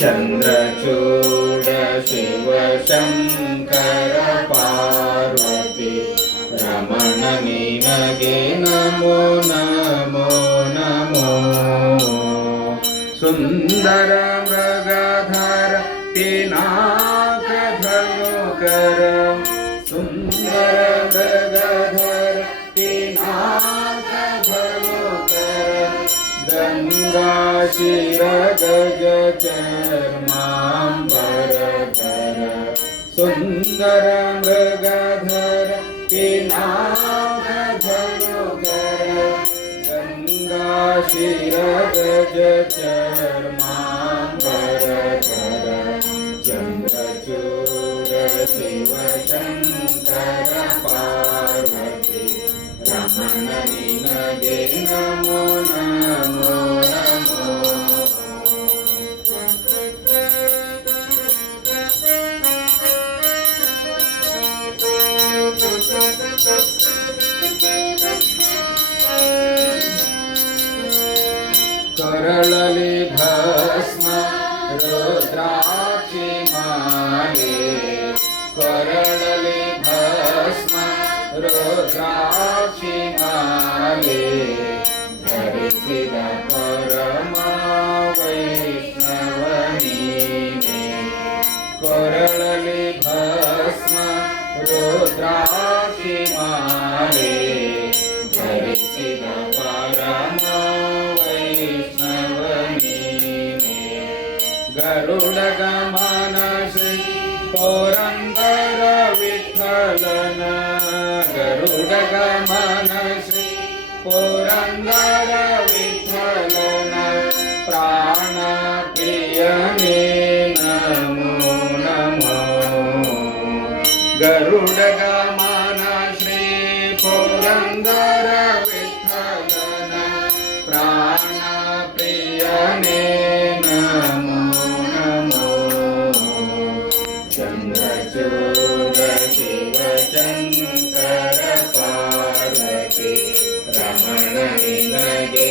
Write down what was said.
ಚಂದ್ರಚೂಡ ಶಿವ ಶಂಕರ ಪಾರ್ವತಿ ರಮಣ ನಿನಗೆ ನಮೋ ನಮೋ ನಮೋ. ಸುಂದರ ಮೃಗಧರ ಪಿನಾಕ ಧನುಕರ ಸುಂದರ ಮೃಗಧರ ಪಿನಾಕ ಧನುಕರ ಗಂಗಾ ಶಿರ ಗಜ ಚರ್ಮಾಂಬರಧರ ಸುಂದರ ಮೃಗಧರ ಪಿನಾಕ ಧನುಕರ ಗಂಗಾ ಶಿರ ಗಜ ಚರ್ಮಾಂಬರಧರ ಚಂದ್ರಚೂಡ ಶಿವ ಶಂಕರ ಪಾರ್ವತಿ ರಮಣ ನಿನಗೆ ನಮೋ ನಮೋ ನಮೋ. ಕೊರಳಲಿ ಭಸ್ಮ ರುದ್ರಾಕ್ಷಿ ಮಾಲೆ ಕೊರಳಲಿ ಭಸ್ಮ ರುದ್ರಾಕ್ಷಿ ಮಾಲೆ ಧರಿಸಿದ ಪರಮ ವೈಷ್ಣವ ನೀನೆ ಕೊರಳಲಿ ಭಸ್ಮ ರುದ್ರಾಕ್ಷಿ ಮಾಲೆ ಧರಿಸಿದ ಪರಮ ವೈಷ್ಣವ ನೀನೆ ಗರುಡ ಗಮನ ಶ್ರೀ ಪುರಂದರ ವಿಠಲನ ಗರುಡ ಗಮನ ಶ್ರೀ ಪುರಂದರ ವಿಠಲನ ಪ್ರಾಣ ಪ್ರಿಯನೇ ನಮೋ ನಮೋ. ಗರುಡ ಗಮನ ಶ್ರೀ ಪುರಂದರ ವಿಠಲನ ಪ್ರಾಣ ಪ್ರಿಯನೇ ನಮೋ ನಮೋ. ಚಂದ್ರಚೂಡ ಶಿವ ಶಂಕರ ಪಾರ್ವತಿ ರಮಣ ನಿನಗೆ